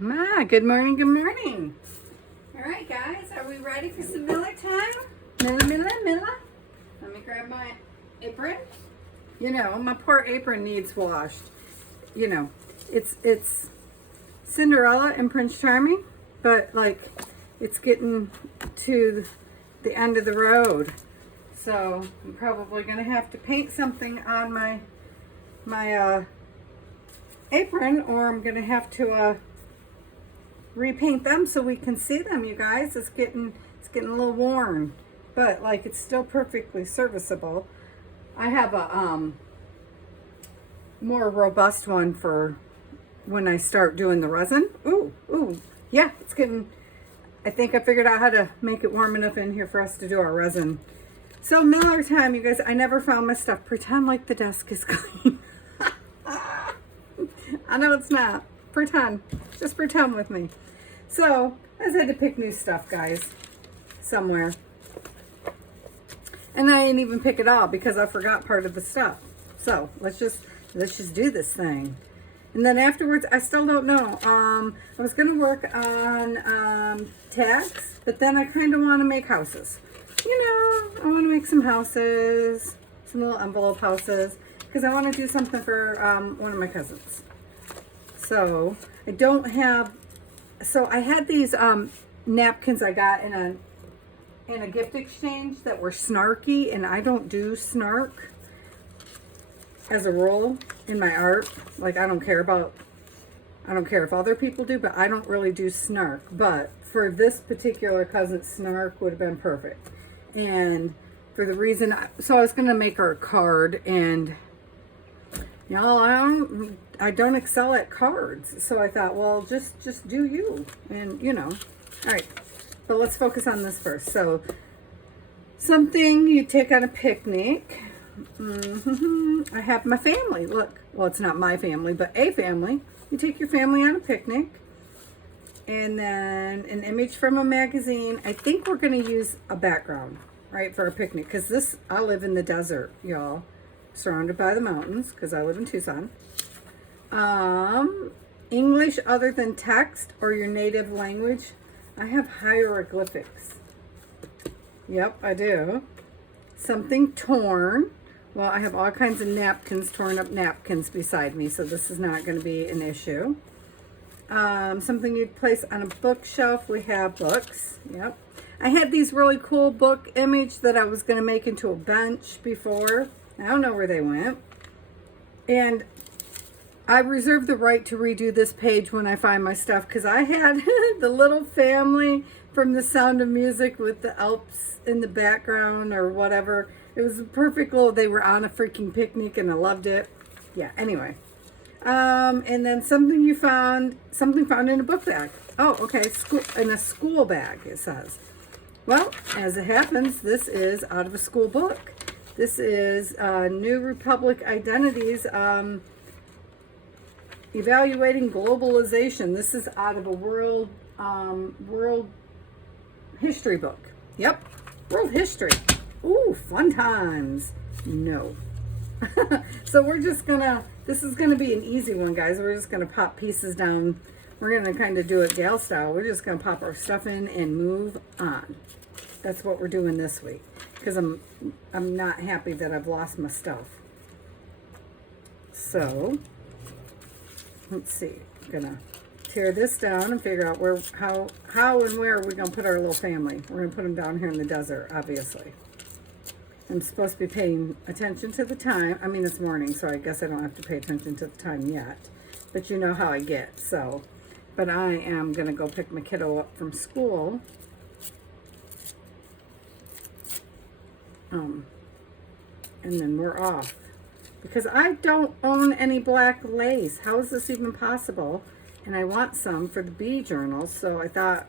Good morning, good morning. All right, guys, are we ready for some Miller time? Miller. Let me grab my apron. You know, my poor apron needs washed. You know, it's Cinderella and Prince Charming, but like it's getting to the end of the road. So I'm probably gonna have to paint something on my apron, or I'm gonna have to repaint them so we can see them, you guys. It's getting a little worn, but like it's still perfectly serviceable. I have a more robust one for when I start doing the resin. Ooh, yeah, it's getting, I think I figured out how to make it warm enough in here for us to do our resin. So Miller time, you guys. I never found my stuff. Pretend like the desk is clean. I know it's not. Pretend. Just pretend with me. So, I just had to pick new stuff, guys. Somewhere. And I didn't even pick it all because I forgot part of the stuff. So, let's just do this thing. And then afterwards, I still don't know. I was going to work on tags, but then I kind of want to make houses. You know, I want to make some houses, some little envelope houses, because I want to do something for one of my cousins. So I don't have, so I had these napkins I got in a gift exchange that were snarky, and I don't do snark as a rule in my art. Like I don't care if other people do, but I don't really do snark. But for this particular cousin, snark would have been perfect. And for the reason, so I was going to make her a card, and y'all, I don't excel at cards. So I thought, well, just do you. And, you know. All right. But let's focus on this first. So, something you take on a picnic. I have my family. Look. Well, it's not my family, but a family. You take your family on a picnic. And then an image from a magazine. I think we're going to use a background, right, for a picnic. Because I live in the desert, y'all. Surrounded by the mountains, because I live in Tucson. English other than text or your native language. I have hieroglyphics. Yep, I do. Something torn. Well, I have all kinds of napkins, torn up napkins beside me, so this is not going to be an issue. Something you'd place on a bookshelf. We have books. Yep. I had these really cool book image that I was going to make into a bench before. I don't know where they went. And I reserve the right to redo this page when I find my stuff, because I had the little family from The Sound of Music with the Alps in the background or whatever. It was a perfect little, they were on a freaking picnic and I loved it. Yeah, anyway. And then something found in a book bag. Oh, okay, in a school bag, it says. Well, as it happens, this is out of a school book. This is New Republic Identities, Evaluating Globalization. This is out of a world history book. Yep, world history. Ooh, fun times. No. So we're just gonna, this is gonna be an easy one, guys. We're just gonna pop pieces down. We're gonna kind of do it gal style. We're just gonna pop our stuff in and move on. That's what we're doing this week, because I'm not happy that I've lost my stuff. So let's see. I'm gonna tear this down and figure out how and where we're gonna put our little family. We're gonna put them down here in the desert, obviously. I'm supposed to be paying attention to the time. I mean, it's morning, so I guess I don't have to pay attention to the time yet. But you know how I get. So, but I am gonna go pick my kiddo up from school. And then we're off, because I don't own any black lace. How is this even possible? And I want some for the bee journals. So I thought,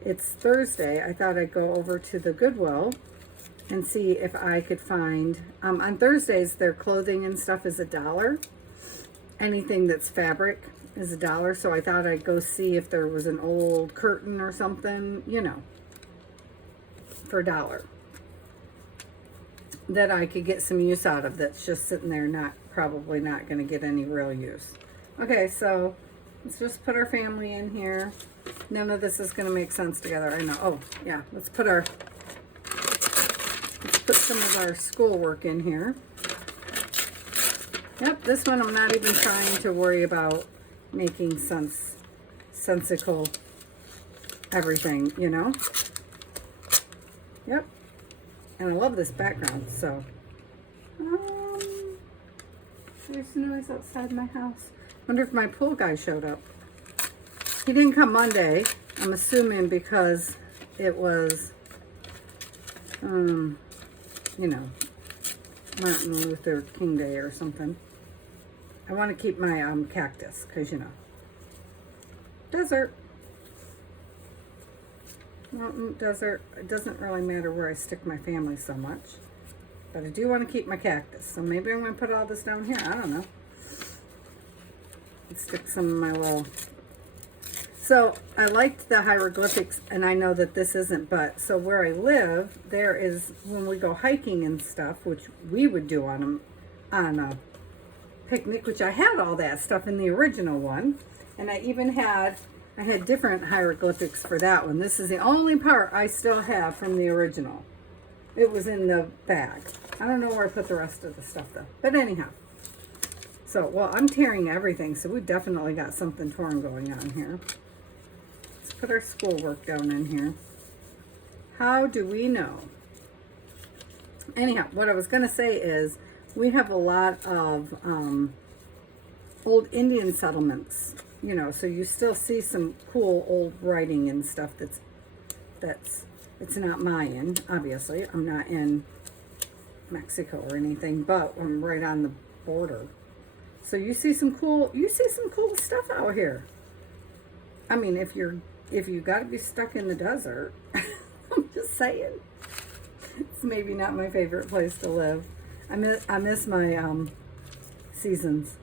it's Thursday, I thought I'd go over to the Goodwill and see if I could find, on Thursdays, their clothing and stuff is $1. Anything that's fabric is $1. So I thought I'd go see if there was an old curtain or something, you know, for $1. That I could get some use out of, that's just sitting there, probably not going to get any real use. Okay, so Let's just put our family in here. None of this is going to make sense together. I know. Oh, yeah. Let's put some of our schoolwork in here. Yep, this one I'm not even trying to worry about making sensical everything, you know? Yep. And I love this background, so. There's noise outside my house. Wonder if my pool guy showed up. He didn't come Monday. I'm assuming because it was, you know, Martin Luther King Day or something. I want to keep my cactus because, you know, desert. Mountain, desert. It doesn't really matter where I stick my family so much. But I do want to keep my cactus. So maybe I'm going to put all this down here. I don't know. And stick some of my little... So I liked the hieroglyphics, and I know that this isn't, but so where I live, there is, when we go hiking and stuff, which we would do on a picnic, which I had all that stuff in the original one. And I even had different hieroglyphics for that one. This is the only part I still have from the original. It was in the bag. I don't know where I put the rest of the stuff though. But anyhow. So, well, I'm tearing everything, so we definitely got something torn going on here. Let's put our schoolwork down in here. How do we know? Anyhow, what I was going to say is we have a lot of old Indian settlements, you know, so you still see some cool old writing and stuff that's it's not Mayan, obviously. I'm not in Mexico or anything, but I'm right on the border. So you see some cool stuff out here. I mean, if you got to be stuck in the desert, I'm just saying. It's maybe not my favorite place to live. I miss my seasons.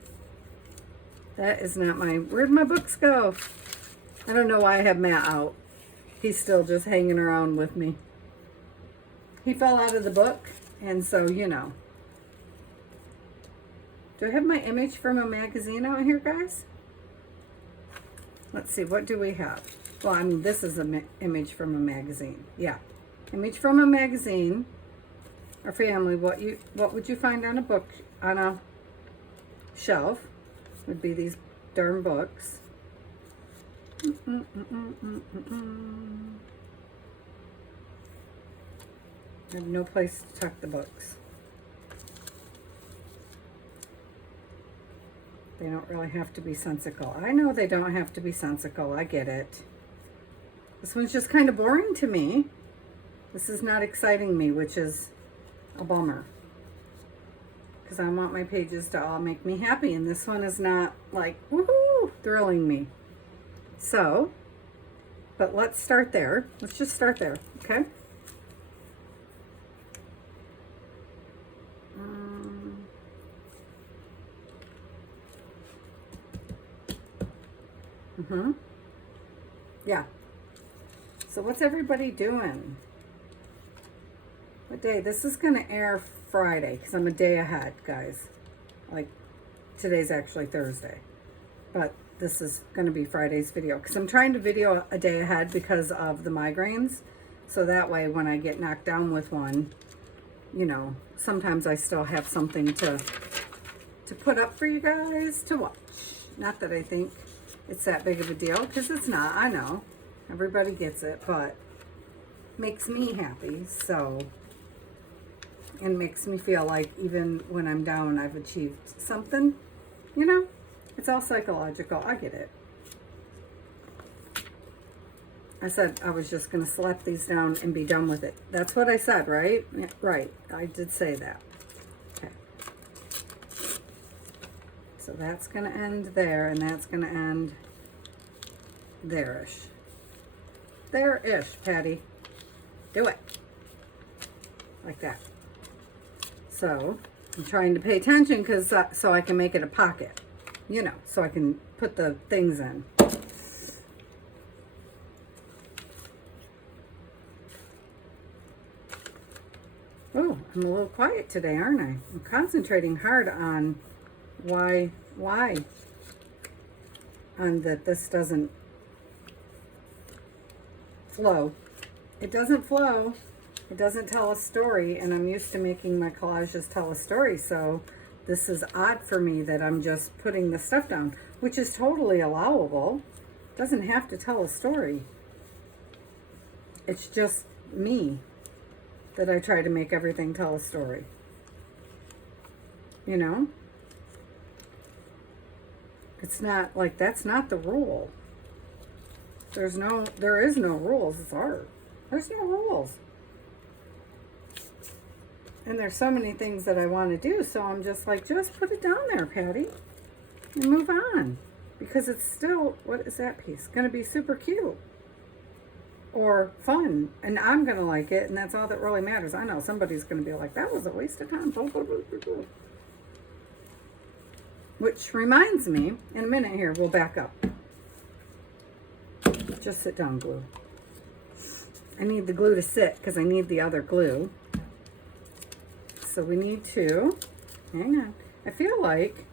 That is not my... Where'd my books go? I don't know why I have Matt out. He's still just hanging around with me. He fell out of the book, and so, you know. Do I have my image from a magazine out here, guys? Let's see, what do we have? Well, I mean, this is an image from a magazine. Yeah. Image from a magazine. Our family, what would you find on a book, on a shelf? Would be these darn books. I have no place to tuck the books. They don't really have to be sensical. I know they don't have to be sensical. I get it. This one's just kind of boring to me. This is not exciting me, which is a bummer. Because I want my pages to all make me happy. And this one is not like, woohoo, thrilling me. So, but let's start there. Let's just start there, okay? Yeah. So what's everybody doing? What day? This is going to air Friday because I'm a day ahead, guys. Like, today's actually Thursday. But this is going to be Friday's video because I'm trying to video a day ahead because of the migraines. So that way when I get knocked down with one, you know, sometimes I still have something to put up for you guys to watch. Not that I think it's that big of a deal because it's not. I know. Everybody gets it, but makes me happy. So, and makes me feel like even when I'm down, I've achieved something, you know? It's all psychological. I get it. I said I was just going to slap these down and be done with it. That's what I said, right? Yeah, right. I did say that. Okay. So that's going to end there, and that's going to end there-ish. There-ish, Patty. Do it. Like that. So, I'm trying to pay attention because so I can make it a pocket. You know, so I can put the things in. Oh, I'm a little quiet today, aren't I? I'm concentrating hard on why. on that this doesn't flow. It doesn't flow. It doesn't tell a story, and I'm used to making my collages tell a story, so this is odd for me that I'm just putting the stuff down, which is totally allowable. It doesn't have to tell a story. It's just me that I try to make everything tell a story. You know? It's not like, that's not the rule. There is no rules. It's art. There's no rules. And there's so many things that I want to do, so I'm just like, just put it down there, Patty, and move on. Because it's still, what is that piece? Going to be super cute. Or fun. And I'm going to like it, and that's all that really matters. I know somebody's going to be like, that was a waste of time. Which reminds me, in a minute here, we'll back up. Just sit down, glue. I need the glue to sit because I need the other glue. So we need to, hang on. I feel like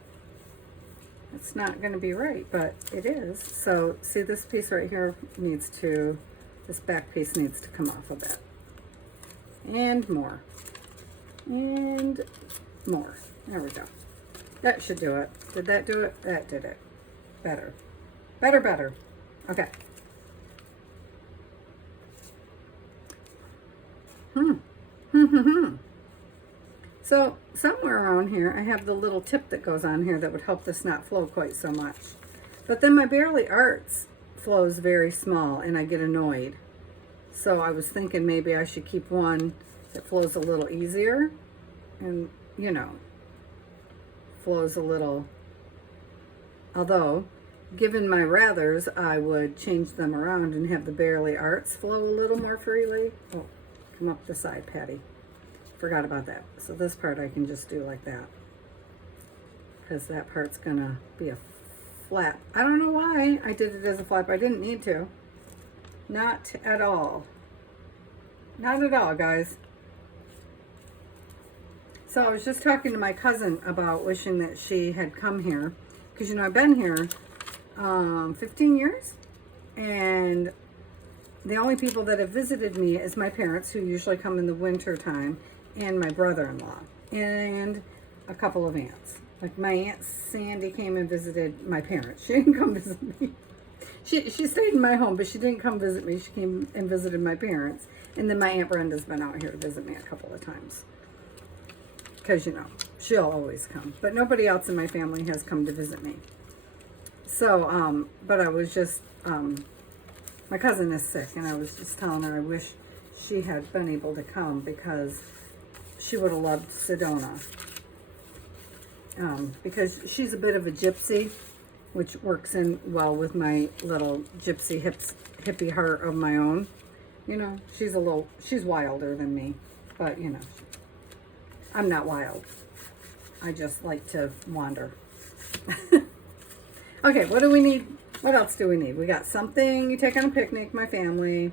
it's not going to be right, but it is. So see, this piece right here needs to, this back piece needs to come off a bit. And more. And more. There we go. That should do it. Did that do it? That did it. Better. Better, better. Okay. So somewhere around here, I have the little tip that goes on here that would help this not flow quite so much. But then my Barely Arts flows very small and I get annoyed. So I was thinking maybe I should keep one that flows a little easier and, you know, flows a little, although given my rathers, I would change them around and have the Barely Arts flow a little more freely. Oh, come up the side, Patty. Forgot about that. So this part I can just do like that, because that part's gonna be a flap. I don't know why I did it as a flap. I didn't need to. Not at all. Not at all, guys. So I was just talking to my cousin about wishing that she had come here, because, you know, I've been here 15 years, and the only people that have visited me is my parents, who usually come in the winter time, and my brother-in-law, and a couple of aunts. Like my Aunt Sandy came and visited my parents. She didn't come visit me. She stayed in my home, but she didn't come visit me. She came and visited my parents. And then my Aunt Brenda's been out here to visit me a couple of times. Because, you know, she'll always come. But nobody else in my family has come to visit me. So, but I was just, my cousin is sick, and I was just telling her I wish she had been able to come, because she would have loved Sedona. Because she's a bit of a gypsy, which works in well with my little gypsy hippie heart of my own. You know, she's wilder than me, but, you know, I'm not wild. I just like to wander. Okay, what do we need? What else do we need? We got something you take on a picnic, my family.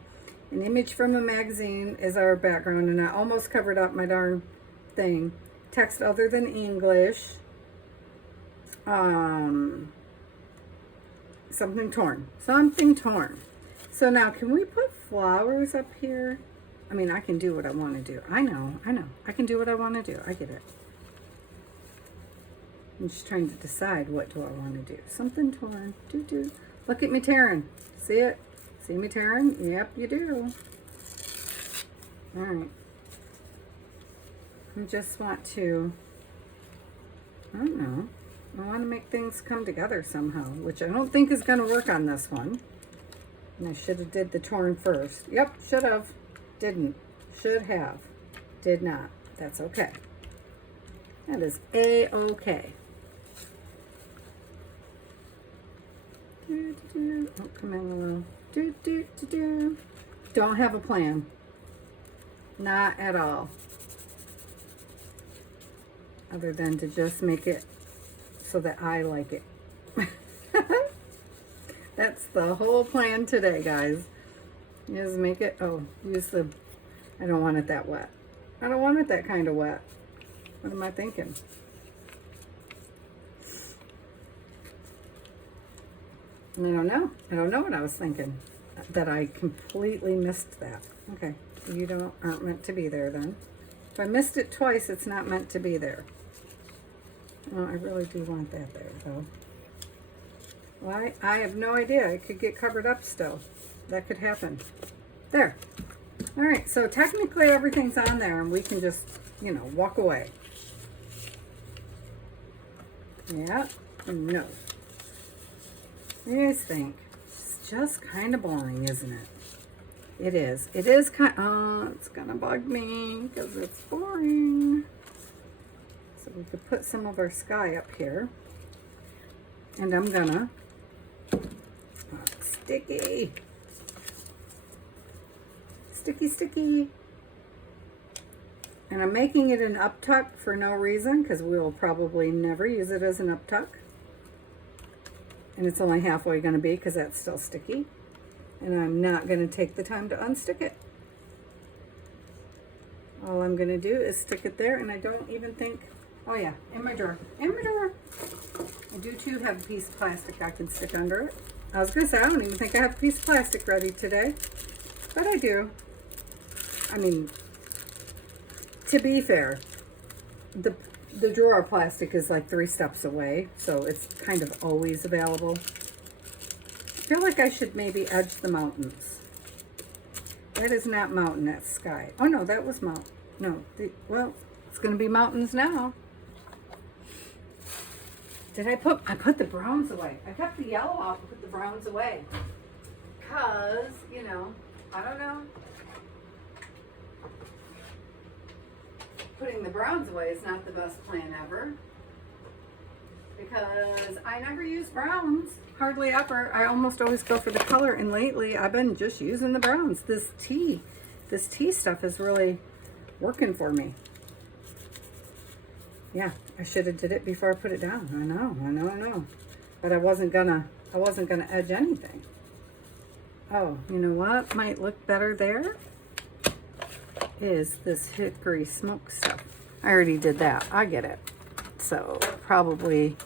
An image from a magazine is our background, and I almost covered up my darn thing. Text other than English. Something torn. Something torn. So now, can we put flowers up here? I mean, I can do what I want to do. I know. I can do what I want to do. I get it. I'm just trying to decide, what do I want to do? Something torn. Do. Look at me tearing. See it? See me tearing? Yep, you do. All right. I just want to, I don't know. I want to make things come together somehow, which I don't think is going to work on this one. And I should have did the torn first. Yep, should have. Didn't. Should have. Did not. That's okay. That is A-okay. Oh, come in a little. Don't have a plan. Not at all. Other than to just make it so that I like it. That's the whole plan today, guys. Is make it, use the, I don't want it that wet. I don't want it that kind of wet. What am I thinking? I don't know. I don't know what I was thinking. That I completely missed that. Okay, you aren't meant to be there then. If I missed it twice, it's not meant to be there. Oh, I really do want that there, though. Why? I have no idea. It could get covered up still. That could happen. There. All right, so technically everything's on there, and we can just, you know, walk away. Yeah. No. What do you guys think? It's just kind of boring, isn't it? It is. It is kind. Oh, it's gonna bug me because it's boring. So we could put some of our sky up here, and I'm gonna sticky, sticky, and I'm making it an up tuck for no reason because we will probably never use it as an up tuck, and it's only halfway going to be because that's still sticky. And I'm not going to take the time to unstick it. All I'm going to do is stick it there, and I don't even think, oh yeah, in my drawer. In my drawer. I do too have a piece of plastic I can stick under it. I was going to say, I don't even think I have a piece of plastic ready today, but I do. I mean, to be fair, the drawer plastic is like 3 steps away, so it's kind of always available. I feel like I should maybe edge the mountains. That is not mountain, that's sky. Oh no, that was mountain. No, well, it's going to be mountains now. I put the browns away. I kept the yellow off and put the browns away. Because, you know, I don't know. Putting the browns away is not the best plan ever. Because I never use browns. Hardly ever. I almost always go for the color, and lately I've been just using the browns. This tea stuff is really working for me. Yeah, I should have did it before I put it down. I know. But I wasn't gonna edge anything. Oh, you know what might look better there? Is this hickory smoke stuff. I already did that. I get it. So probably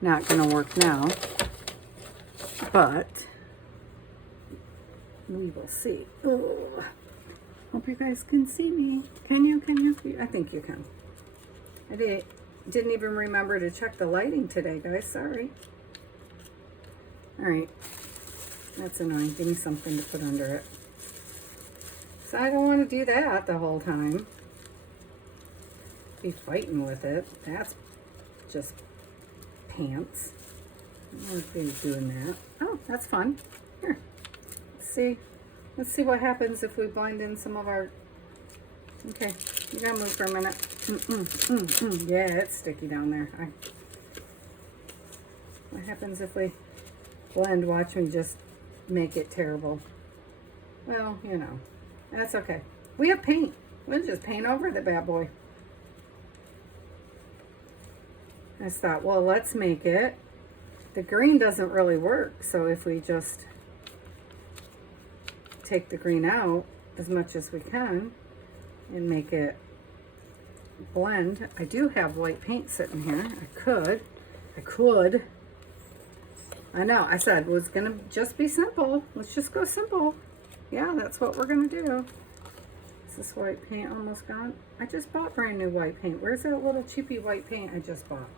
not gonna work now. But we will see. Oh, hope you guys can see me. Can you? I think you can. I didn't even remember to check the lighting today, guys. Sorry. All right. That's annoying. Give me something to put under it. So I don't want to do that the whole time. Be fighting with it. That's just pants. I don't be doing that. Oh, that's fun. Here. Let's see what happens if we blend in some of our... Okay, you gotta move for a minute. Yeah, it's sticky down there. What happens if we blend? Watch me just make it terrible. Well, you know, that's okay. We have paint. We'll just paint over the bad boy. I just thought, well, let's make it. The green doesn't really work, so if we just take the green out as much as we can and make it blend. I do have white paint sitting here. I could. I know, I said it was gonna just be simple. Let's just go simple. Yeah, that's what we're gonna do. Is this white paint almost gone? I just bought brand new white paint. Where's that little cheapy white paint I just bought?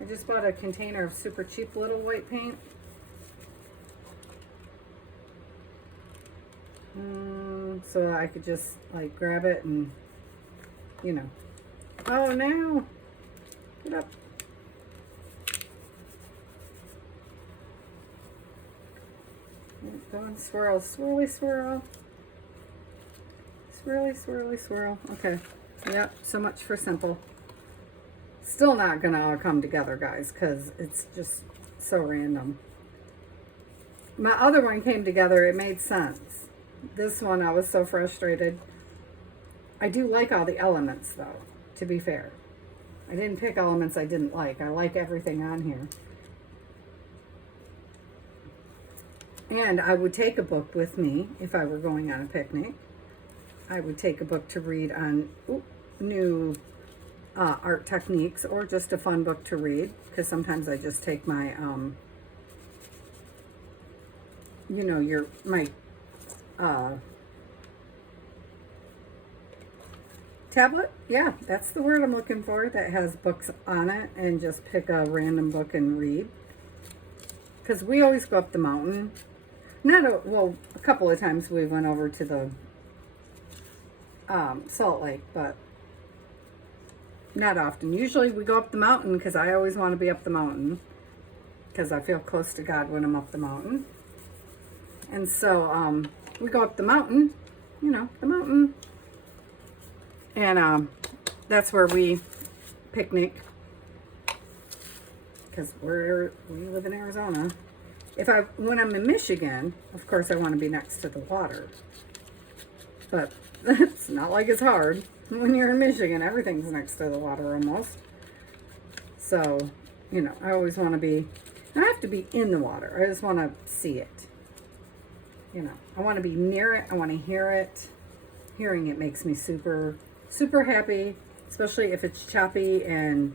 I just bought a container of super cheap little white paint. So I could just like grab it and, you know. Oh no! Get up. Go and swirl, swirly swirl. Swirly swirl. Okay. Yep, so much for simple. Still not gonna all come together, guys, because it's just so random. My other one came together, it made sense. This one, I was so frustrated. I do like all the elements, though, to be fair. I didn't pick elements I didn't like. I like everything on here. And I would take a book with me if I were going on a picnic. I would take a book to read on new art techniques, or just a fun book to read, because sometimes I just take my you know, my tablet. Yeah, that's the word I'm looking for, that has books on it, and just pick a random book and read. Because we always go up the mountain. Well, a couple of times we went over to the Salt Lake, but not often. Usually we go up the mountain because I always want to be up the mountain because I feel close to God when I'm up the mountain. And so we go up the mountain, you know, the mountain. And that's where we picnic because we live in Arizona. When I'm in Michigan, of course I want to be next to the water. But it's not like it's hard. When you're in Michigan, everything's next to the water almost. So, you know, I always want to be, I have to be in the water. I just want to see it. You know, I want to be near it. I want to hear it. Hearing it makes me super, super happy, especially if it's choppy and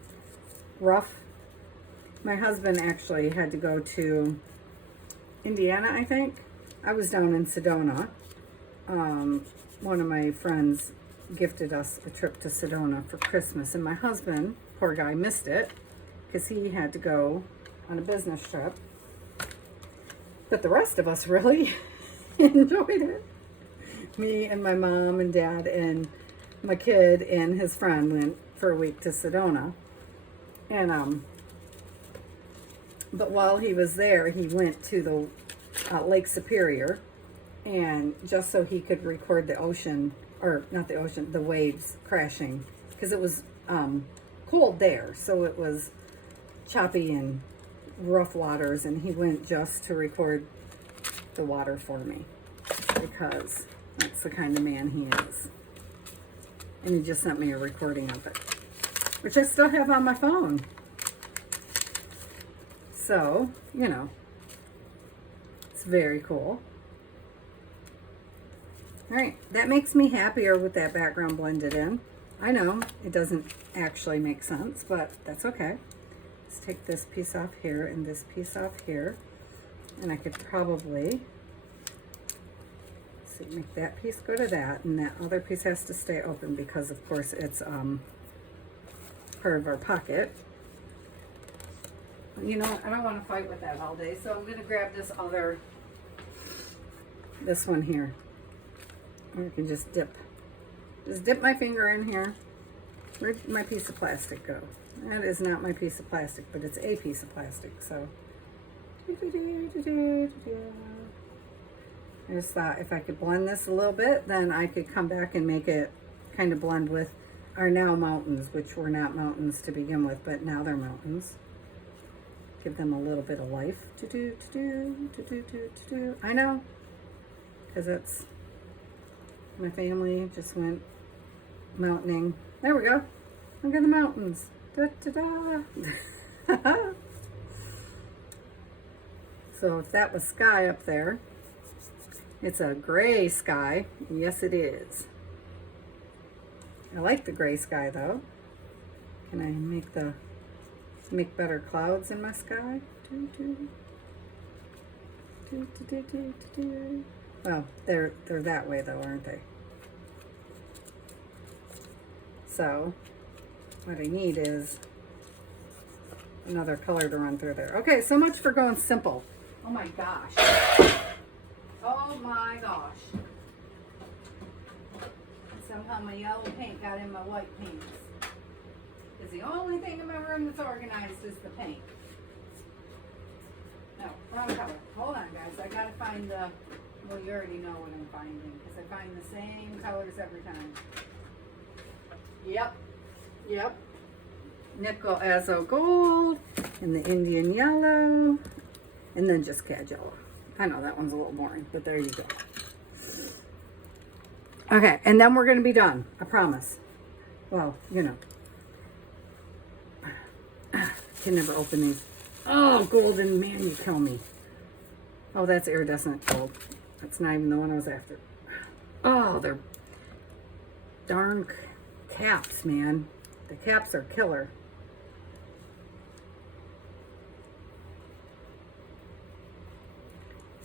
rough. My husband actually had to go to Indiana, I think. I was down in Sedona. One of my friends gifted us a trip to Sedona for Christmas, and my husband, poor guy, missed it because he had to go on a business trip. But the rest of us really enjoyed it. Me and my mom and dad and my kid and his friend went for a week to Sedona. And but while he was there, he went to the Lake Superior, and just so he could record the ocean, or not the ocean, the waves crashing, because it was cold there, so it was choppy and rough waters, and he went just to record the water for me, because that's the kind of man he is. And he just sent me a recording of it, which I still have on my phone. So, you know, it's very cool. All right, that makes me happier with that background blended in. I know it doesn't actually make sense, but that's okay. Let's take this piece off here and this piece off here. And I could probably, see, make that piece go to that, and that other piece has to stay open because, of course, it's part of our pocket. You know, I don't want to fight with that all day, so I'm going to grab this one here. Or I can just dip my finger in here. Where'd my piece of plastic go? That is not my piece of plastic, but it's a piece of plastic, so. I just thought if I could blend this a little bit, then I could come back and make it kind of blend with our now mountains, which were not mountains to begin with, but now they're mountains. Give them a little bit of life. I know, because it's, my family just went mountaining. There we go. Look at the mountains. So if that was sky up there, it's a gray sky. Yes, it is. I like the gray sky though. Can I make better clouds in my sky? Well, they're that way though, aren't they? So what I need is another color to run through there. Okay, so much for going simple. Oh my gosh. Oh my gosh. Somehow my yellow paint got in my white paints. Because the only thing in my room that's organized is the paint. No, wrong color. Hold on, guys. I gotta find the, well, you already know what I'm finding, because I find the same colors every time. Yep. Nickel Azo Gold, and the Indian Yellow, and then just Cad Yellow. I know that one's a little boring, but there you go. Okay, and then we're going to be done. I promise. Well, you know. Can never open these. Oh, golden, man, you kill me. Oh, that's iridescent gold. That's not even the one I was after. Oh, they're darn caps, man. The caps are killer.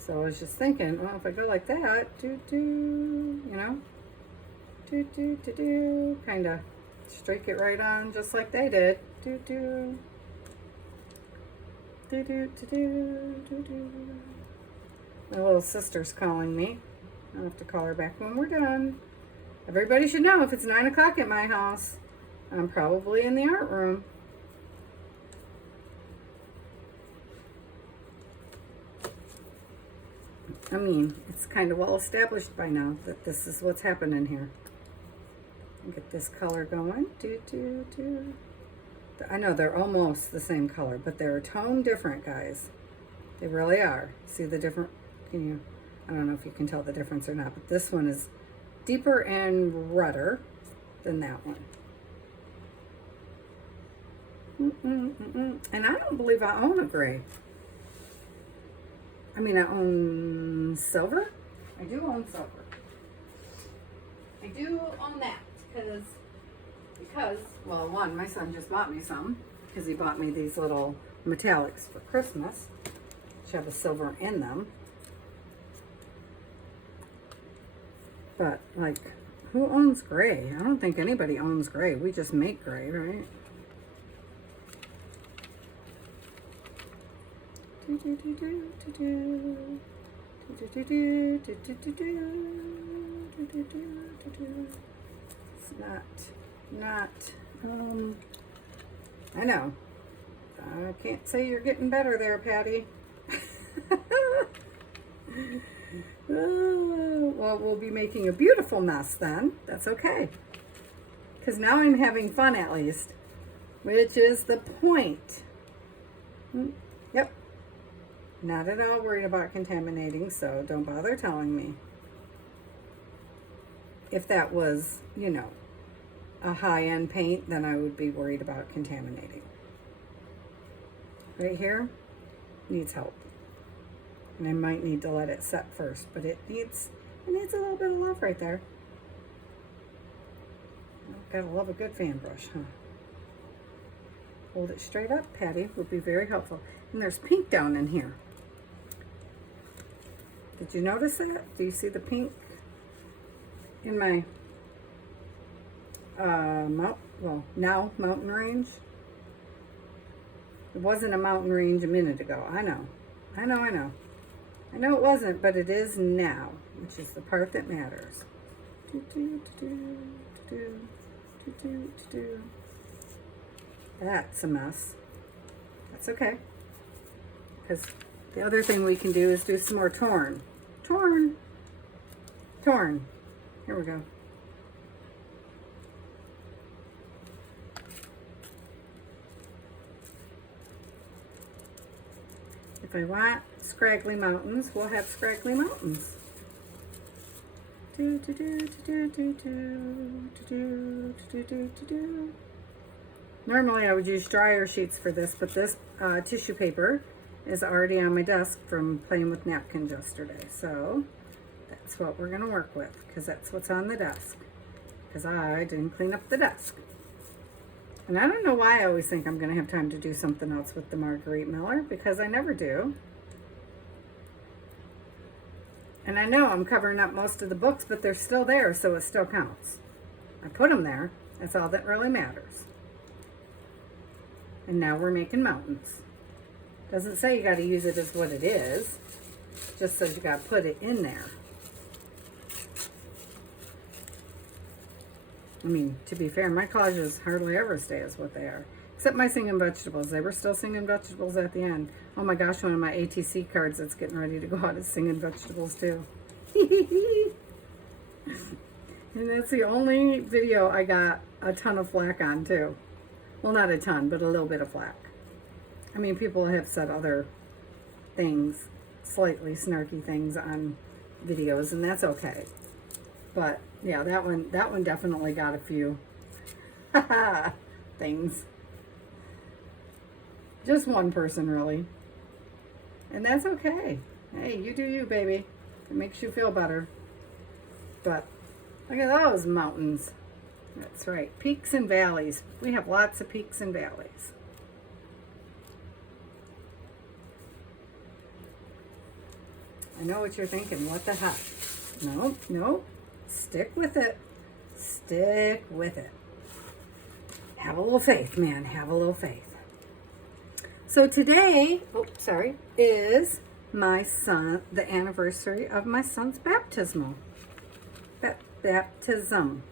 So I was just thinking, well, if I go like that, you know, kind of streak it right on just like they did. My little sister's calling me. I'll have to call her back when we're done. Everybody should know if it's 9 o'clock at my house, I'm probably in the art room. I mean, it's kind of well established by now that this is what's happening here. Get this color going. I know they're almost the same color, but they're a tone different, guys. They really are. See the different, I don't know if you can tell the difference or not, but this one is deeper and redder than that one. And I don't believe I own a gray. I mean, I own silver. I do own silver. I do own that because, well, one, my son just bought me some because he bought me these little metallics for Christmas, which have a silver in them. But, like, who owns gray? I don't think anybody owns gray. We just make gray, right? It's not, I know. I can't say you're getting better there, Patty. Well, we'll be making a beautiful mess then. That's okay. Because now I'm having fun at least, which is the point. Yep. Not at all worried about contaminating, so don't bother telling me. If that was, you know, a high-end paint, then I would be worried about contaminating. Right here needs help. And I might need to let it set first, but it needs a little bit of love right there. Gotta love a good fan brush, huh? Hold it straight up, Patty, would be very helpful. And there's pink down in here. Did you notice that? Do you see the pink in my now mountain range? It wasn't a mountain range a minute ago. I know it wasn't, but it is now, which is the part that matters. That's a mess. That's okay. Because the other thing we can do is do some more torn. Here we go. If I want scraggly mountains, we'll have scraggly mountains. Normally I would use dryer sheets for this, but this tissue paper is already on my desk from playing with napkins yesterday. So that's what we're gonna work with, because that's what's on the desk, because I didn't clean up the desk. And I don't know why I always think I'm gonna have time to do something else with the Margarite Miller, because I never do. And I know I'm covering up most of the books, but they're still there, so it still counts. I put them there. That's all that really matters. And now we're making mountains. Doesn't say you got to use it as what it is. Just says you got to put it in there. I mean, to be fair, my collages hardly ever stay as what they are. Except my singing vegetables. They were still singing vegetables at the end. Oh my gosh, one of my ATC cards that's getting ready to go out is singing vegetables too. And that's the only video I got a ton of flack on too. Well, not a ton, but a little bit of flack. I mean, people have said other things, slightly snarky things on videos, and that's okay. But yeah, that one definitely got a few things. Just one person, really. And that's okay. Hey, you do you, baby. It makes you feel better. But look at those mountains. That's right. Peaks and valleys. We have lots of peaks and valleys. I know what you're thinking. What the heck? No, no. Stick with it. Stick with it. Have a little faith, man. Have a little faith. So today, is the anniversary of my son's baptismal. Baptism.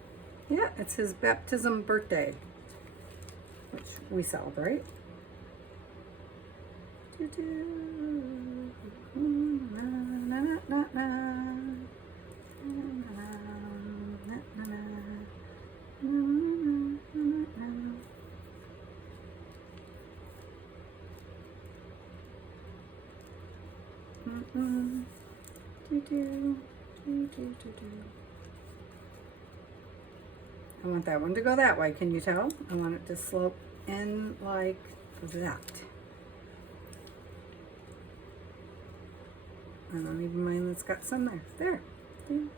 Yeah, it's his baptism birthday, which we celebrate. I want that one to go that way. Can you tell? I want it to slope in like that. I don't even mind that's got some there. There.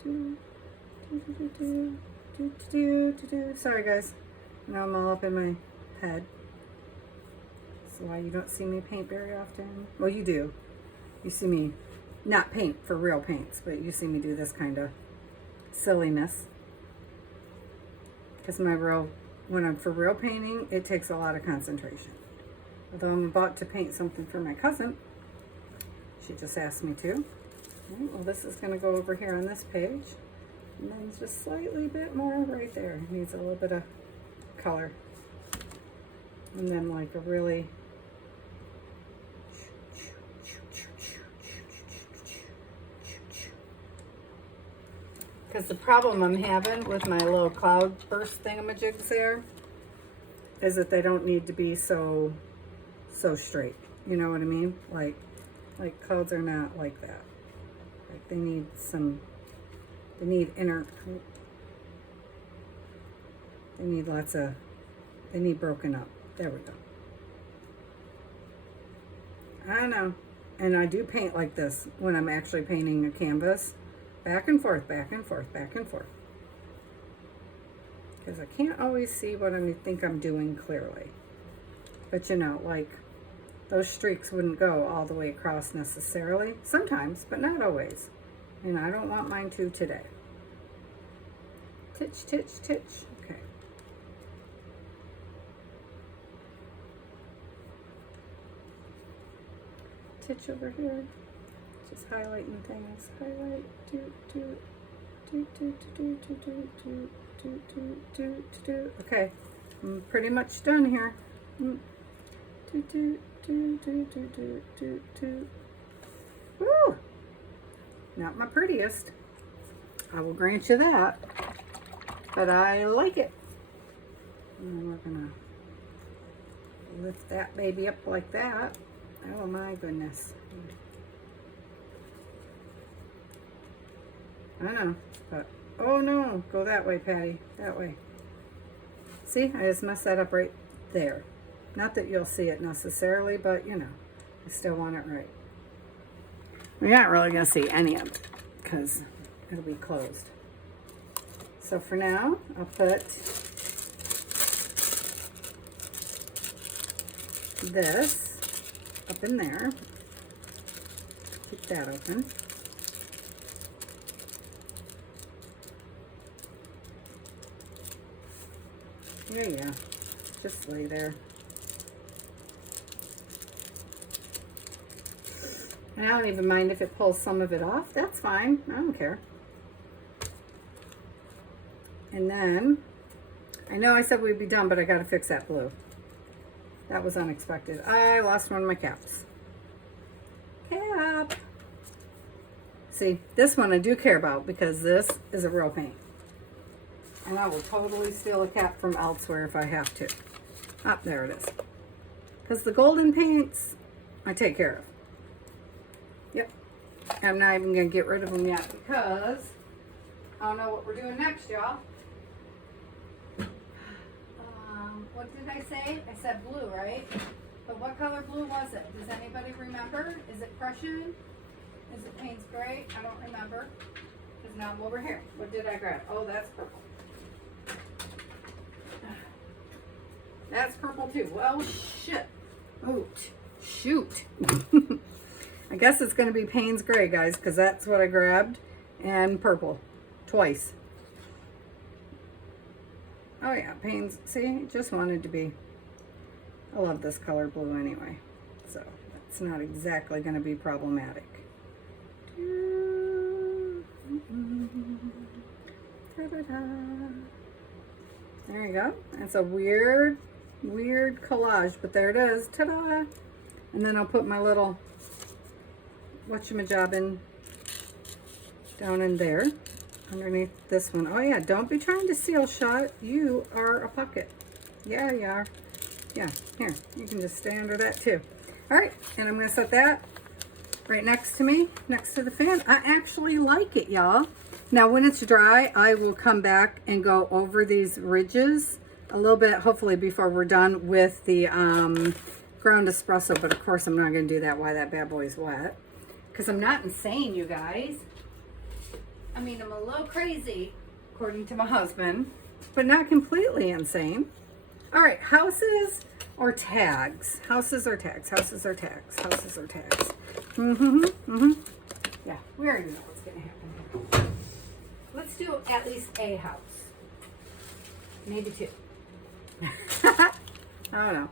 Sorry guys. Now I'm all up in my head. That's why you don't see me paint very often. Well, you do. You see me not paint for real paints, but you see me do this kind of silliness. Because when I'm for real painting, it takes a lot of concentration. Although I'm about to paint something for my cousin. She just asked me to. Okay, well, this is going to go over here on this page. And then just slightly bit more right there. It needs a little bit of color. And then like a really... Because the problem I'm having with my little cloud burst thingamajigs there is that they don't need to be so straight. You know what I mean? Like clouds are not like that. Like they need they need broken up. There we go. I know. And I do paint like this when I'm actually painting a canvas. Back and forth, back and forth, back and forth. Because I can't always see what I think I'm doing clearly. But you know, like, those streaks wouldn't go all the way across necessarily. Sometimes, but not always. And I don't want mine to today. Titch, titch, titch. Okay. Titch over here. Just highlighting things. Highlight. Okay, I'm pretty much done here. Woo! Not my prettiest. I will grant you that. But I like it. And we're gonna lift that baby up like that. Oh my goodness. I know, but oh no, go that way, Patty, that way. See, I just messed that up right there. Not that you'll see it necessarily, but you know, I still want it right. We're not really gonna see any of it because it'll be closed. So for now, I'll put this up in there. Keep that open. There you go. Just lay there. And I don't even mind if it pulls some of it off. That's fine. I don't care. And then, I know I said we'd be done, but I got to fix that blue. That was unexpected. I lost one of my caps. Cap. See, this one I do care about because this is a real paint. And I will totally steal a cap from elsewhere if I have to. Ah, there it is. Because the golden paints, I take care of. Yep. I'm not even going to get rid of them yet because I don't know what we're doing next, y'all. What did I say? I said blue, right? But what color blue was it? Does anybody remember? Is it Prussian? Is it Payne's Gray? I don't remember. Because now I'm over here. What did I grab? Oh, that's purple. That's purple too. Well, shit. Oh, shoot. I I guess it's going to be Payne's Gray, guys, because that's what I grabbed. And purple. Twice. Oh, yeah. Payne's. See, it just wanted to be. I love this color blue anyway. So, it's not exactly going to be problematic. Ta-da-da. There you go. It's a weird collage, but there it is. Ta-da! And then I'll put my little whatchamajobbin down in there, underneath this one. Oh yeah, don't be trying to seal shut. You are a pocket. Yeah, you are. Yeah, here, you can just stay under that too. All right, and I'm gonna set that right next to me, next to the fan. I actually like it, y'all. Now, when it's dry, I will come back and go over these ridges a little bit, hopefully before we're done with the ground espresso, but of course I'm not gonna do that while that bad boy's wet, because I'm not insane, you guys. I mean, I'm a little crazy, according to my husband, but not completely insane. All right, houses or tags? Houses or tags? Houses or tags? Houses or tags? Yeah, we already know what's gonna happen. Let's do at least a house. Maybe two. I don't know.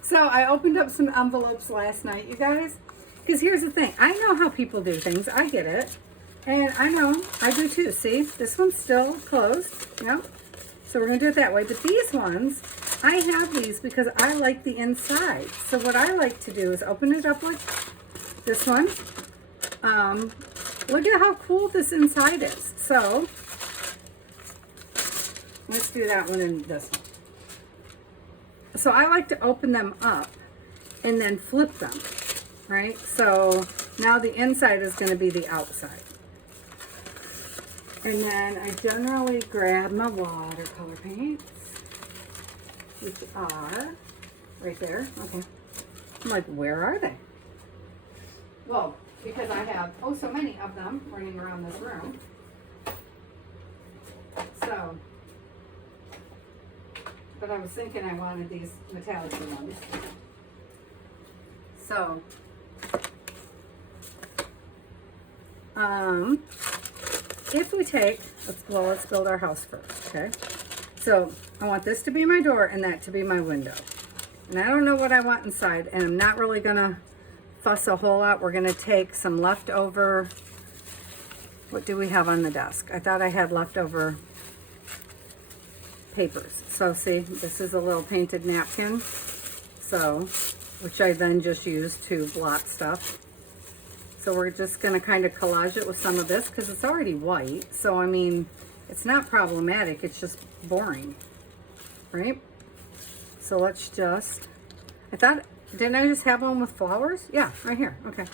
So I opened up some envelopes last night, you guys, because here's the thing. I know how people do things. I get it. And I know I do too. See, this one's still closed. Yep. So we're going to do it that way. But these ones, I have these because I like the inside. So what I like to do is open it up like this one. Look at how cool this inside is. So let's do that one and this one. So I like to open them up and then flip them, right? So now the inside is going to be the outside. And then I generally grab my watercolor paints, which are right there. Okay. I'm like, where are they? Well, because I have, oh, so many of them running around this room. So, but I was thinking I wanted these metallic ones. So, if we take, let's build our house first, okay? So, I want this to be my door and that to be my window. And I don't know what I want inside, and I'm not really gonna fuss a whole lot. We're gonna take some leftover, what do we have on the desk? I thought I had leftover papers. So see, this is a little painted napkin, so, which I then just use to blot stuff. So we're just gonna kind of collage it with some of this because it's already white. So I mean, it's not problematic, it's just boring, right? So let's just, I thought, didn't I just have one with flowers? Yeah, right here, okay.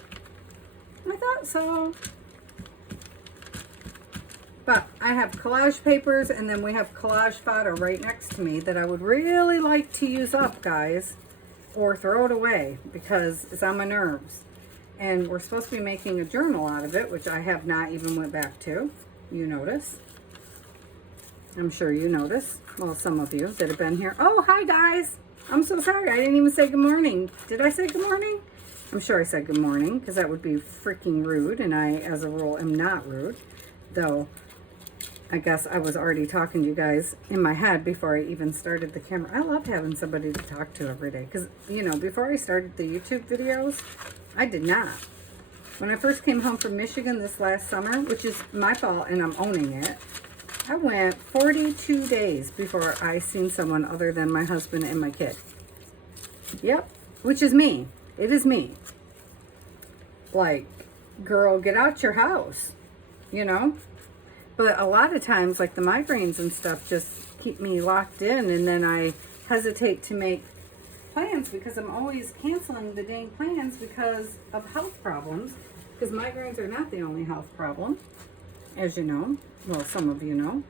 I thought so. But I have collage papers, and then we have collage fodder right next to me that I would really like to use up, guys, or throw it away because it's on my nerves. And we're supposed to be making a journal out of it, which I have not even went back to. You notice. I'm sure you notice. Well, some of you that have been here. Oh, hi, guys. I'm so sorry. I didn't even say good morning. Did I say good morning? I'm sure I said good morning because that would be freaking rude. And I, as a rule, am not rude. Though, I guess I was already talking to you guys in my head before I even started the camera. I love having somebody to talk to every day. Because, you know, before I started the YouTube videos, I did not. When I first came home from Michigan this last summer, which is my fault and I'm owning it, I went 42 days before I seen someone other than my husband and my kid. Yep, which is me. It is me. Like, girl, get out your house, you know? But a lot of times, like the migraines and stuff just keep me locked in, and then I hesitate to make plans because I'm always canceling the dang plans because of health problems. Because migraines are not the only health problem, as you know. Well, some of you know.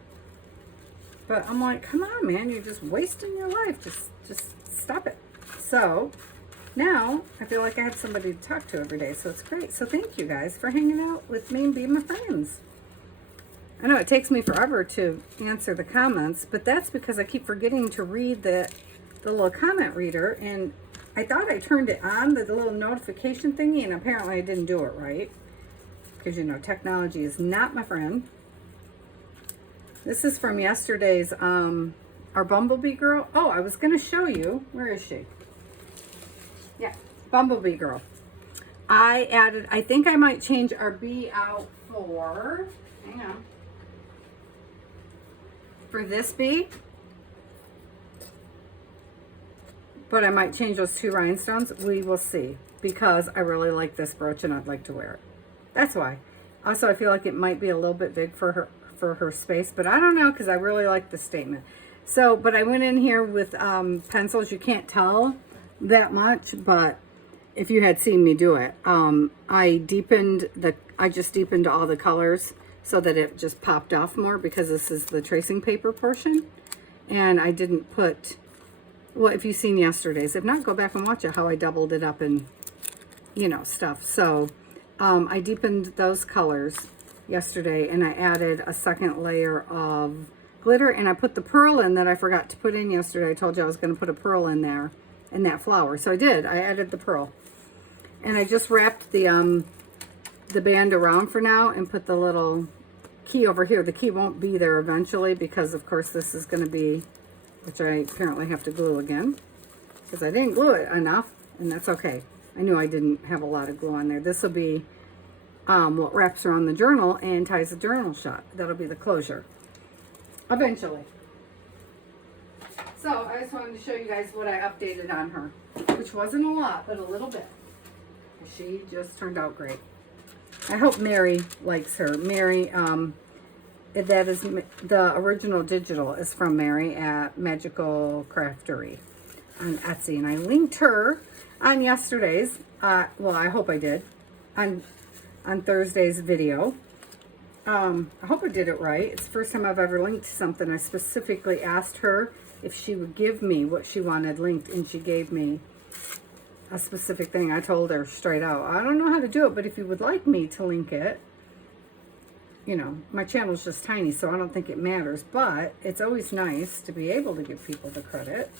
But I'm like, come on, man, you're just wasting your life. Just stop it. So now I feel like I have somebody to talk to every day, so it's great. So thank you guys for hanging out with me and being my friends. I know it takes me forever to answer the comments, but that's because I keep forgetting to read the little comment reader, and I thought I turned it on, the little notification thingy, and apparently I didn't do it right. Because, you know, technology is not my friend. This is from yesterday's, our Bumblebee girl. Oh, I was going to show you. Where is she? Yeah, Bumblebee girl. I added, I think I might change our bee out for, hang on, for this bee. But I might change those 2 rhinestones. We will see. Because I really like this brooch and I'd like to wear it. That's why. Also, I feel like it might be a little bit big for her space. But I don't know, because I really like the statement. So, but I went in here with pencils. You can't tell that much. But if you had seen me do it, I just deepened all the colors so that it just popped off more. Because this is the tracing paper portion. And I didn't put... Well, if you've seen yesterday's, if not, go back and watch it, how I doubled it up and, you know, stuff. So I deepened those colors yesterday, and I added a second layer of glitter, and I put the pearl in that I forgot to put in yesterday. I told you I was going to put a pearl in there, in that flower. So I did. I added the pearl. And I just wrapped the band around for now and put the little key over here. The key won't be there eventually because, of course, this is going to be... which I apparently have to glue again because I didn't glue it enough, and that's okay. I knew I didn't have a lot of glue on there. This will be what wraps around the journal and ties the journal shut. That'll be the closure eventually. So I just wanted to show you guys what I updated on her, which wasn't a lot, but a little bit. She just turned out great. I hope Mary likes her. Mary, that is the original digital is from Mary at Magical Craftery on Etsy, and I linked her on yesterday's. Well, I hope I did on Thursday's video. I hope I did it right. It's the first time I've ever linked something. I specifically asked her if she would give me what she wanted linked, and she gave me a specific thing. I told her straight out, I don't know how to do it, but if you would like me to link it. You know, my channel's just tiny, so I don't think it matters, but it's always nice to be able to give people the credit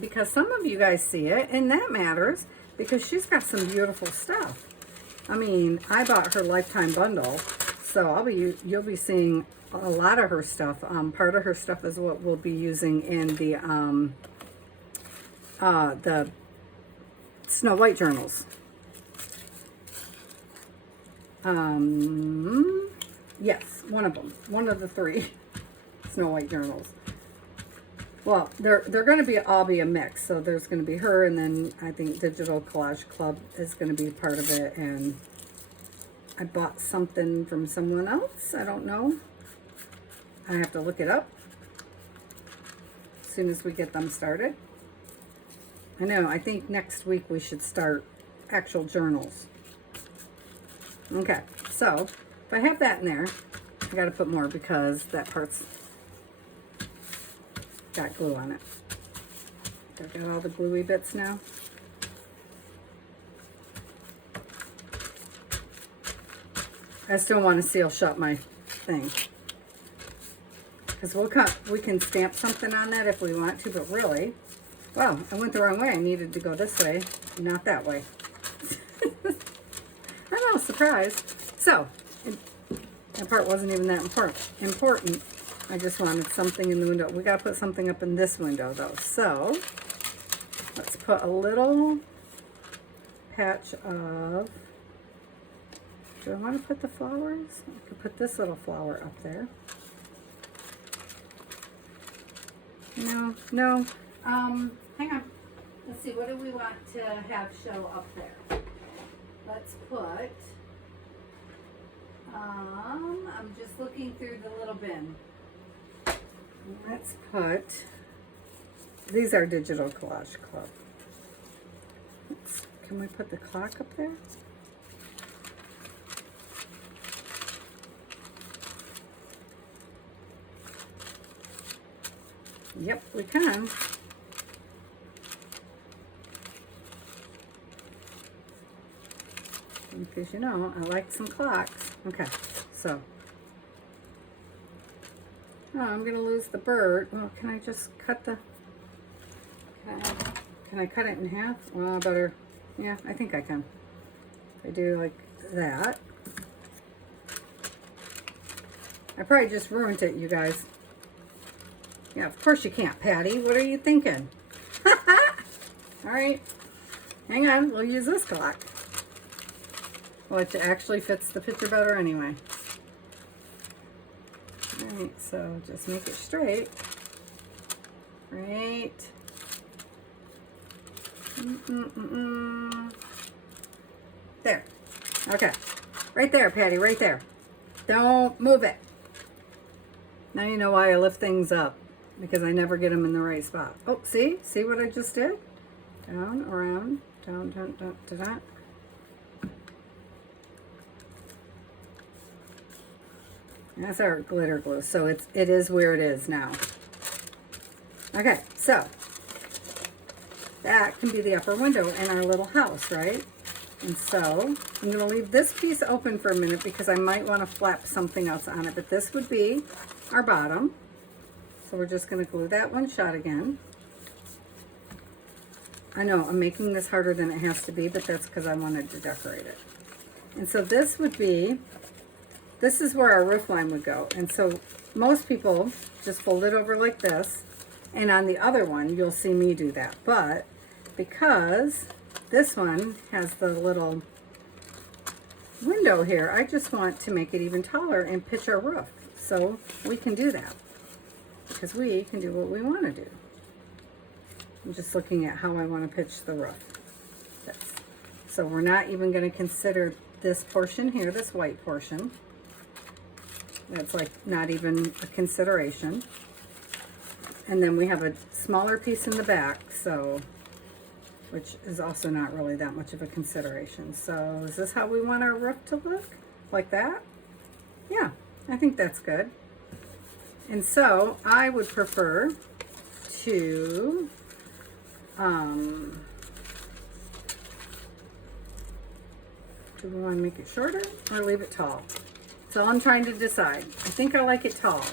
because some of you guys see it, and that matters because she's got some beautiful stuff. I mean, I bought her lifetime bundle, so you'll be seeing a lot of her stuff. Part of her stuff is what we'll be using in the Snow White journals. Yes, one of them. One of the 3 Snow White journals. Well, they're going to all be a mix. So there's going to be her, and then I think Digital Collage Club is going to be part of it. And I bought something from someone else. I don't know. I have to look it up as soon as we get them started. I know. I think next week we should start actual journals. Okay, so if I have that in there, I got to put more because that part's got glue on it. I've got all the gluey bits now. I still want to seal shut my thing because we can stamp something on that if we want to, but really, well, I went the wrong way. I needed to go this way, not that way. I know, surprise. So, that part wasn't even that important. I just wanted something in the window. We got to put something up in this window, though. So, let's put a little patch of... Do I want to put the flowers? I could put this little flower up there. No. Hang on. Let's see, what do we want to have show up there? Let's put, I'm just looking through the little bin. Let's put, these are Digital Collage Club. Can we put the clock up there? Yep, we can. Because, you know, I like some clocks. Okay, so. Oh, I'm going to lose the bird. Well, can I just cut the... Can I cut it in half? Well, I better, yeah, I think I can. I do like that. I probably just ruined it, you guys. Yeah, of course you can't, Patty. What are you thinking? All right, hang on. We'll use this clock, which actually fits the picture better anyway. All right, so just make it straight. Right. There. Okay. Right there, Patty. Right there. Don't move it. Now you know why I lift things up. Because I never get them in the right spot. Oh, see? See what I just did? Down, around, down, down, down, down. That's our glitter glue. So it is where it is now. Okay, so that can be the upper window in our little house, right? And so I'm going to leave this piece open for a minute because I might want to flap something else on it. But this would be our bottom. So we're just going to glue that one shut again. I know I'm making this harder than it has to be, but that's because I wanted to decorate it. And so this would be, this is where our roof line would go. And so most people just fold it over like this. And on the other one, you'll see me do that. But because this one has the little window here, I just want to make it even taller and pitch our roof. So we can do that. Because we can do what we want to do. I'm just looking at how I want to pitch the roof. So we're not even going to consider this portion here, this white portion. That's like not even a consideration. And then we have a smaller piece in the back, so which is also not really that much of a consideration. So is this how we want our roof to look? Like that? Yeah, I think that's good. And so I would prefer to do we want to make it shorter or leave it tall? That's all I'm trying to decide. I think I like it tall.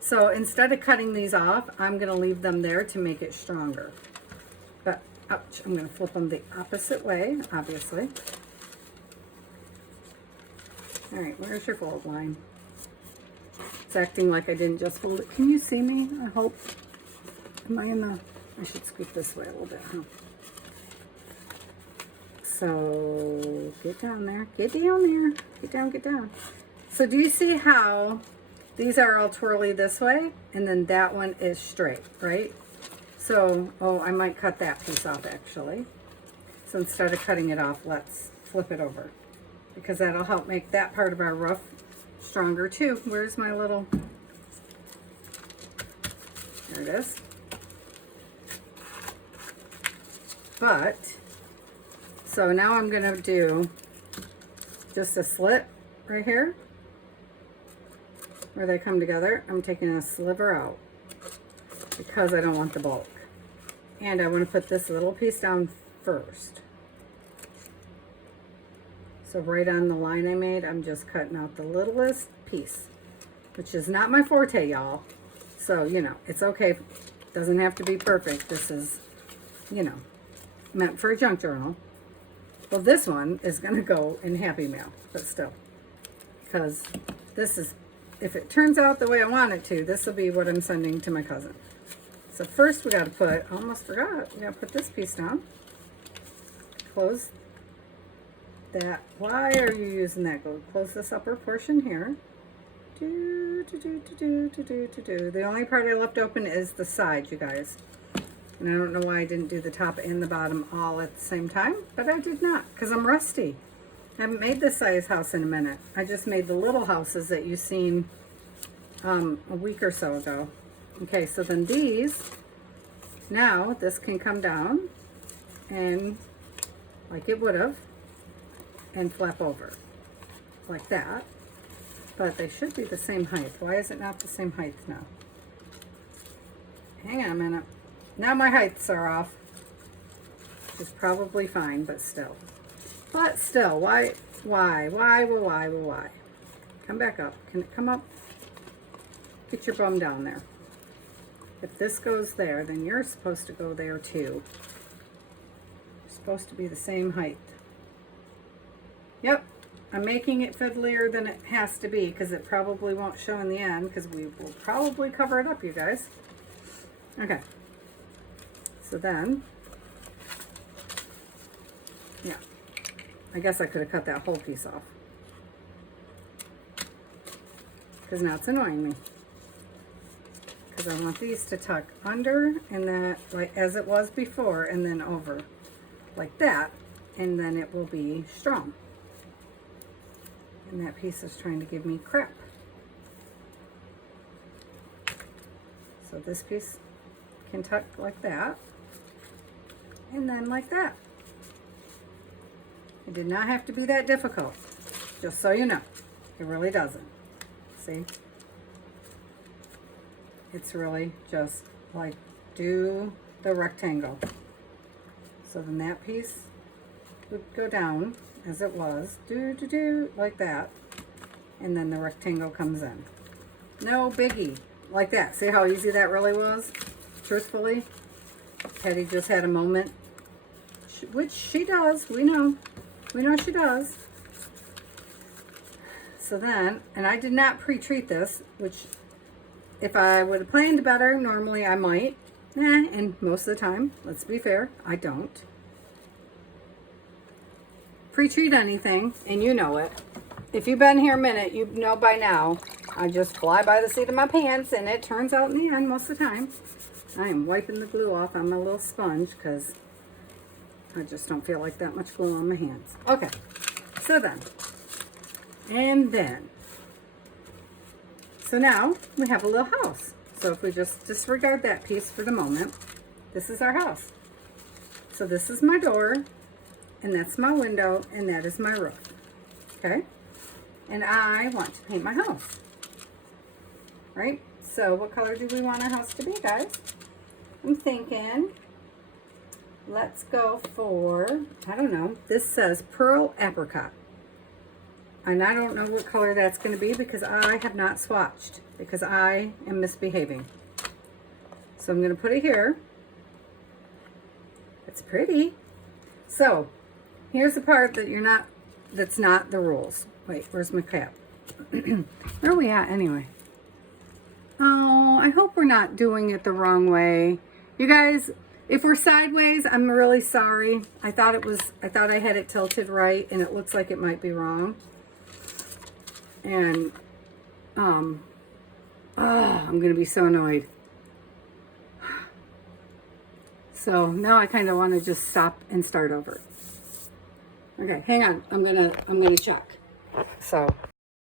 So instead of cutting these off, I'm going to leave them there to make it stronger. But, ouch, I'm going to flip them the opposite way, obviously. All right, where's your fold line? It's acting like I didn't just fold it. Can you see me? I hope. Am I in the... I should scoot this way a little bit, huh? So, get down there. Get down there. Get down, get down. So, do you see how these are all twirly this way? And then that one is straight, right? So, oh, I might cut that piece off, actually. So, instead of cutting it off, let's flip it over. Because that'll help make that part of our roof stronger too. Where's my little, there it is. But, so now I'm going to do just a slit right here where they come together. I'm taking a sliver out because I don't want the bulk. And I want to put this little piece down first. So right on the line I made, I'm just cutting out the littlest piece, which is not my forte, y'all. So, you know, it's okay. Doesn't have to be perfect. This is, you know, meant for a junk journal. Well, this one is going to go in Happy Mail, but still. Because this is, if it turns out the way I want it to, this will be what I'm sending to my cousin. So first we got to put, I almost forgot, we got to put this piece down. Close that. Why are you using that glue? Close this upper portion here. The only part I left open is the side, you guys. And I don't know why I didn't do the top and the bottom all at the same time, but I did not, because I'm rusty. I haven't made this size house in a minute. I just made the little houses that you've seen a week or so ago. Okay, so then these, now this can come down and like it would have, and flap over like that. But they should be the same height. Why is it not the same height now? Hang on a minute. Now my heights are off. Which is probably fine, but still. But still, why? Come back up. Can it come up? Get your bum down there. If this goes there, then you're supposed to go there too. You're supposed to be the same height. Yep, I'm making it fiddlier than it has to be because it probably won't show in the end because we will probably cover it up, you guys. Okay. So then, yeah, I guess I could have cut that whole piece off because now it's annoying me. Because I want these to tuck under and that, like as it was before, and then over like that, and then it will be strong. And that piece is trying to give me crap. So this piece can tuck like that, and then like that. It did not have to be that difficult, just so you know. It really doesn't. See? It's really just like do the rectangle. So then that piece would go down as it was, like that, and then the rectangle comes in. No biggie, like that. See how easy that really was? Truthfully, Patty just had a moment, which she does. We know she does. So then, and I did not pre-treat this, which if I would have planned better, normally I might. And most of the time, let's be fair, I don't pre-treat anything, and you know it. If you've been here a minute, you know by now, I just fly by the seat of my pants, and it turns out in the end, most of the time, I am wiping the glue off on my little sponge because I just don't feel like that much glue on my hands. Okay, so then, and then, so now we have a little house. So if we just disregard that piece for the moment, this is our house. So this is my door, and that's my window, and that is my roof. Okay? And I want to paint my house. Right? So what color do we want our house to be, guys? I'm thinking, let's go for, I don't know, this says pearl apricot. And I don't know what color that's going to be because I have not swatched because I am misbehaving. So I'm going to put it here. It's pretty. So here's the part that that's not the rules. Wait, where's my cap? Where are we at anyway? Oh, I hope we're not doing it the wrong way. You guys, if we're sideways, I'm really sorry. I thought I had it tilted right, and it looks like it might be wrong. And, I'm going to be so annoyed. So now I kind of want to just stop and start over. Okay, hang on. I'm going to check. So